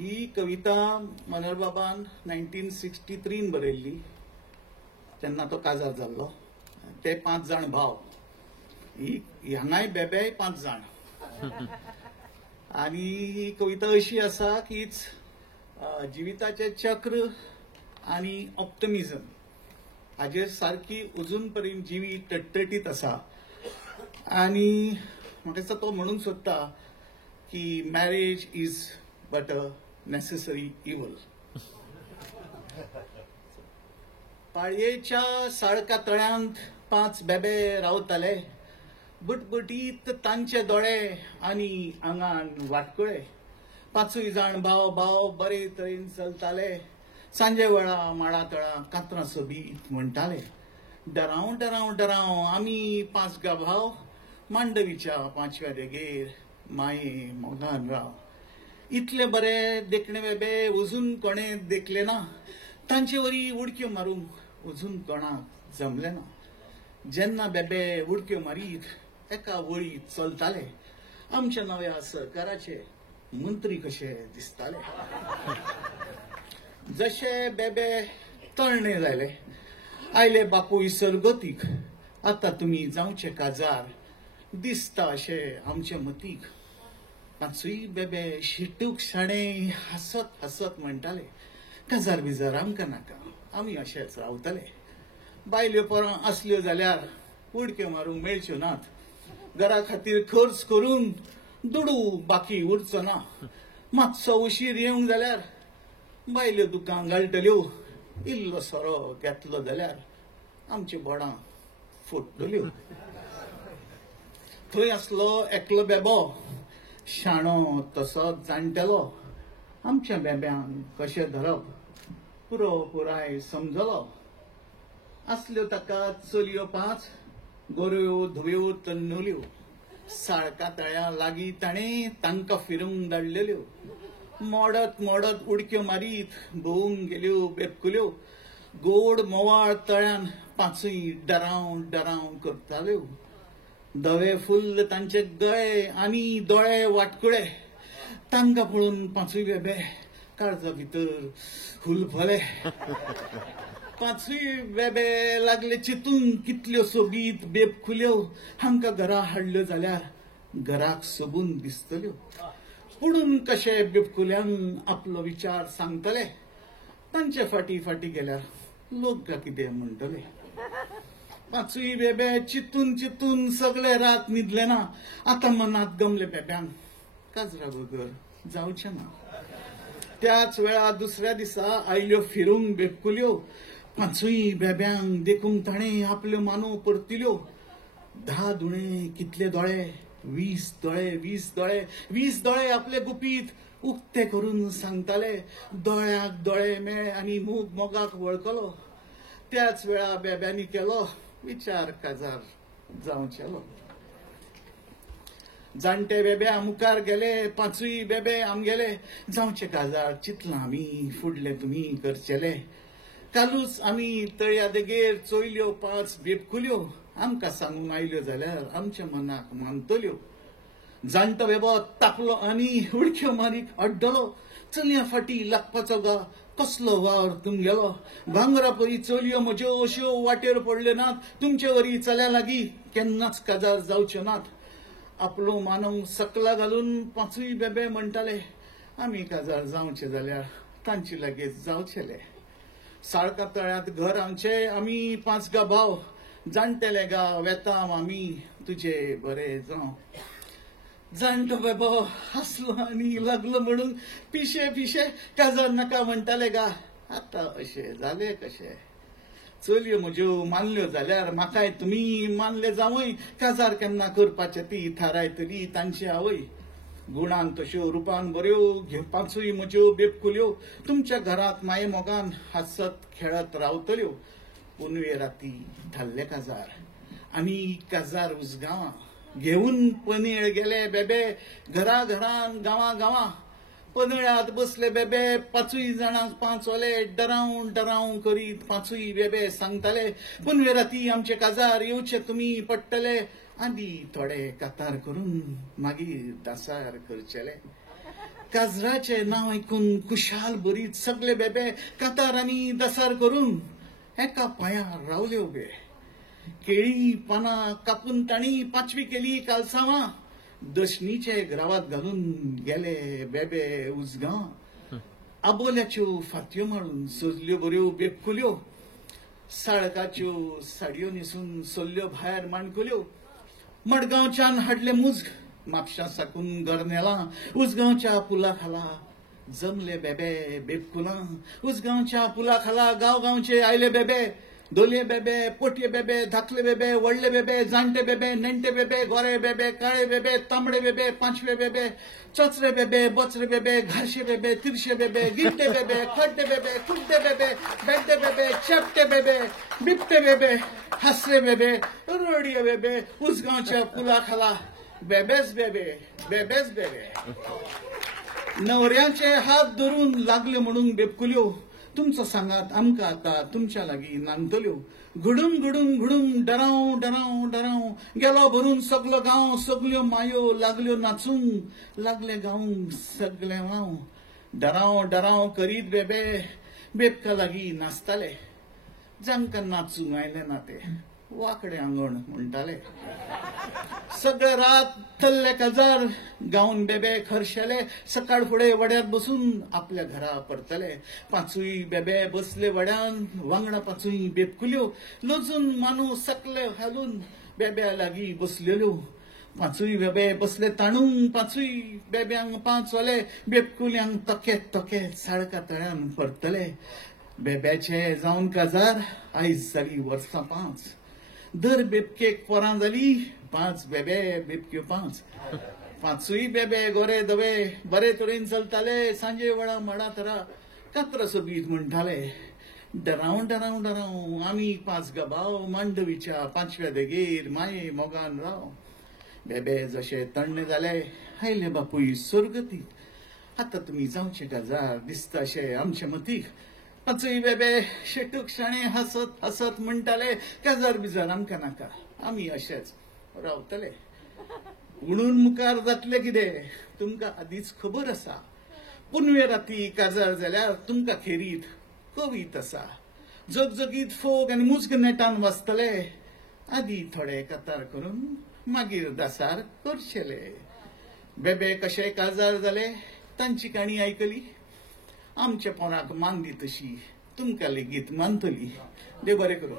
ही कविता मनोहर बाबान 1963 बरयल्ली. तेन्ना तो काजार जाल्लो. ते 5 जाण भाव. हांगाय बेबेय 5 जाण. आणि ही कविता अशी आसा की जिविताचे चक्र आणि ऑप्टिमिझम हाजेर सारकी अजून पर्यंत जिवी टटटटीत आसा. आणि म्हाका दिसता तो म्हणूंक सोदता की marriage is but a necessary इवल. पाळयेच्या साळकातळ्यांत 5 बेबे रावताले. बुटबुटीत तांचे दोळे आनी आंगान वाटकुळे. 5 जाण भाव भाव बरे तरेन चलताले. सांजे वेळा माडा तळा कांतरां सोबीत म्हणटाले. डराव डराव डराव आमी 5 गा भाव मांडवीच्या 5व्या देगेर माये मोगान राव. इतले बरे देखणे बेबे अजून कोणे देखले ना. तांचे वरी उडक्यो मारूंक अजून कोणाक जमले ना. जेन्ना बेबे उडक्यो मारीत एका वळीत चलताले. आमच्या नव्या सरकाराचे मंत्री कशे दिसताले. जशे बेबे तळणे जाले आयले बापूय सरगतीक. आता तुमी जावचे काजार दिसता अशे आमचे मतीक. 5 बेबे शिटूक शाणे हसत हसत म्हणटाले. काजार बिजार आमकां नाका आमी अशेच रावतले. बायल्यो पोरां असल्यो जाल्यार उडक्यो मारूंक मेळच्यो नात. घरा खातीर खर्च करून दुडू बाकी उरचो ना. मातसो उशीर येवंक जाल्यार बायल्यो दुकान घालतल्यो. इल्लो सोरो घेतलो जाल्यार आमची बोडां फोडटल्यो. थंय आसलो एकलो बेबो शाणो तसोच जाणटेलो. आमच्या बेब्यांक कशें धरप पुराय समजलो. असल्यो ताका चलयो 5 गोऱ्यो धव्यो तन्नुल्यो. साळकातळ्या लागीं ताणें तांकां फिरूंक धाडलेल्यो. मोडत मोडत उडक्यो मारीत भोवूंक गेल्यो बेपकुल्यो. गोड मोवाळ तळ्यान 5 डराव डराव करताल्यो. धवे फुल्ल तांचे गळे आनी दोळे वाटकुळे. तांकां पळोवन 5 बेबे काळजा भितर हुलफले. 5 बेबे लागले चिंतून कितल्यो सोबीत बेपकुल्यो हांकां घरा हाडल्यो जाल्यार घराक सोबून दिसतल्यो. पुणून कशे बेपकुल्यांक आपलो विचार सांगतले. तांचे फाटी फाटी गेल्यार लोक कितें म्हणटले. 5 बेबे चिंतून चिंतून सगळे रात न्हिदले ना. आतां मनात गमले बेब्यांक काजरा बगर जावचें ना. त्याच वेळा दुसऱ्या दिसा आयल्यो फिरूंक बेपकुल्यो. 5 बेब्यांक देखून ताणें आपल्यो मानो परतिल्यो. 10 दुणे कितले दोळे 20 दोळे 20 दोळे 20 दोळे आपले गुपीत उक्ते करून सांगताले. दोळ्याक दोळे मेळ आनी मूग मोगाक वळखलो. त्याच वेळा बेब्यांनी केलो विचार काजार जावचेलो. जाणटे बेबे मुखार गेले. 5 बेबे आमगेले जावचे काजार चिंतलां आमी फुडले तुमी करचेले. कालूच आमी तळया देगेर चोयल्यो 5 बेपकुल्यो. आमकां सांगूंक आयल्यो जाल्यार आमच्या मनाक मानतल्यो. जाणटो बेबो तापलो आनी उडक्यो मारीत अड्डलो. चलया फाटी लागपाचो गा कसलो वावर तुमगेलो. भांगरा परी चलयो म्हज्यो अश्यो वाटेर पडल्यो नात. तुमचे वरी चल्या लागीं केन्नाच काजार जावच्यो नात. आपलो मानव सकला घालून 5 बेबे म्हणटाले आमी काजार जावचे जाल्यार तांचे लागीं जावचेले. साळकातळ्यांत घर आमचे आमी 5 गा भाव. जाणटेले गा वेताम आमी तुजे बरे जावं. जाणटो बेबो हसलो आनी लागलो म्हणून पिशे पिशे काजार नाका म्हणटाले गा. आतां अशें जालें कशें. चलयो म्हज्यो मानल्यो जाल्यार म्हाकाय तुमी मानले जावंय. काजार केन्ना करपाचें ती थारायतली तांची आवय. गुणान तश्यो रुपान बऱ्यो 5 म्हज्यो बेपकुल्यो. तुमच्या घरांत माये मोगान हसत खेळत रावतल्यो. पुनवे राती धाडले काजार आनी काजार उसगांवां. घेऊन पनेळ गेले बेबे घरा घरान गांवा गांवा. पनेळ्यात बसले बेबे 5 जाणांक 5 ओले डराव डराव करीत 5 बेबे सांगताले. पुनवे राती आमचे काजार येवचे तुमी पडटले. आदी थोडे कातार करून मागीर दासार करचेले. काजराचे नाव ऐकून कुशाल बरीत सगळे बेबे कातारांनी दसार करून एका पायार रावले उबे. केळी पानां कापून ताणी पाचवी केली कालसावां. दशणीचे ग्रावात घालून गेले बेबे उजगांव. आबोल्याच्यो फातयो मारून सजल्यो बऱ्यो बेपकुल्यो. साळकाच्यो साडयो न्हेसून सल्ल्यो भायर मांडकुल्यो. मडगांवच्यान हाडले मुजग म्हापशां साकून घर नेलां. उजगांवच्या पुला खाला जमले बेबे बेपकुलां. उजगांवच्या पुला खाला गांवचे आयले बेबे. दोलये बेबे, पोटये बेबे, धाकले बेबे, व्हडले बेबे, जाणटे बेबे, नेणटे बेबे, गोरे बेबे, काळे बेबे, तांबडे बेबे, पांचवे बेबे, चोचरे बेबे, बोचरे बेबे, घारशे बेबे, तिरशे बेबे, गिड्डे बेबे, खड्डे बेबे, कुड्डे बेबे, बेड्डे बेबे, चेपटे बेबे, बिबटे बेबे, हासरे बेबे, रोडये बेबे. उजगांवच्या पुला खाला बेबेच बेबे, बेबेच बेबे. नवऱ्याचे हात धरून लागले म्हणून बेपकुल्यो. तुमचं सांगात आमकां आता तुमच्या लागीं नांदतल्यो. घडून घडून घडून डराव डराव डराव गेलो भरून सगलो गांव. सगल्यो मायो लागल्यो नाचूंक लागले गावूंक सगळे वाव. डराव डराव करीत बेबे बेबका लागीं नाचताले. जांकां नाचूंक आयले ना ते वाकडे आंगण म्हणटाले. सगळे रात थल्ले काजार गावन बेबे खरशेले. सकाळ फुडें वड्यात बसून आपल्या घरा परतले. पांचूय बेबे बसले वड्यान वांगडा पांचूय बेपकुल्यो. लजून मानू सकले घालून बेब्या लागीं बसलेल्यो. पांचूय बेबे बसले ताणूंक. पांचूय बेब्यांक पांच वाले बेपकुल्यांक तोकेत तोकेत साळका तळ्यान परतले. बेब्याचे जावन काजार आयज जाली वर्सां 5. दर बेबकेक पोरां जाली 5 बेबे बेबक्यो 5. पांचूय बेबे गोरे धवे बरे तरेन चलताले. सांजे वेळा माडा तरा कात्र सोबीत म्हणटाले. डराव डराव डराव आमी 5 गबाव मांडवीच्या 5व्या देगेर माये मोगान राव. बेबे जशे तण्णे जाले आयले बापूय सुरगतीक. आतां तुमी जावचे काजार दिसता अशें आमचे मतीक. पांचूय बेबे शेटूक शाणे हसत हसत म्हणटाले. काजार बिजार आमकां नाका आमी अशेच रावतले. म्हणून मुखार जातले कितें तुमकां आदींच खबर आसा. पुनवे राती काजार जाल्यार तुमकां खेरीत कवीत आसा. जगजगीत फोग आनी मुजग नेटान वाचतले. आदीं थोडे कातार करून मागीर दासार करशेले. बेबे कशे काजार जाले तांची काणी आयकली. आमच्या पोराक मान दी तशी तुमकां लेगीत मानतली. देव बरें करूं.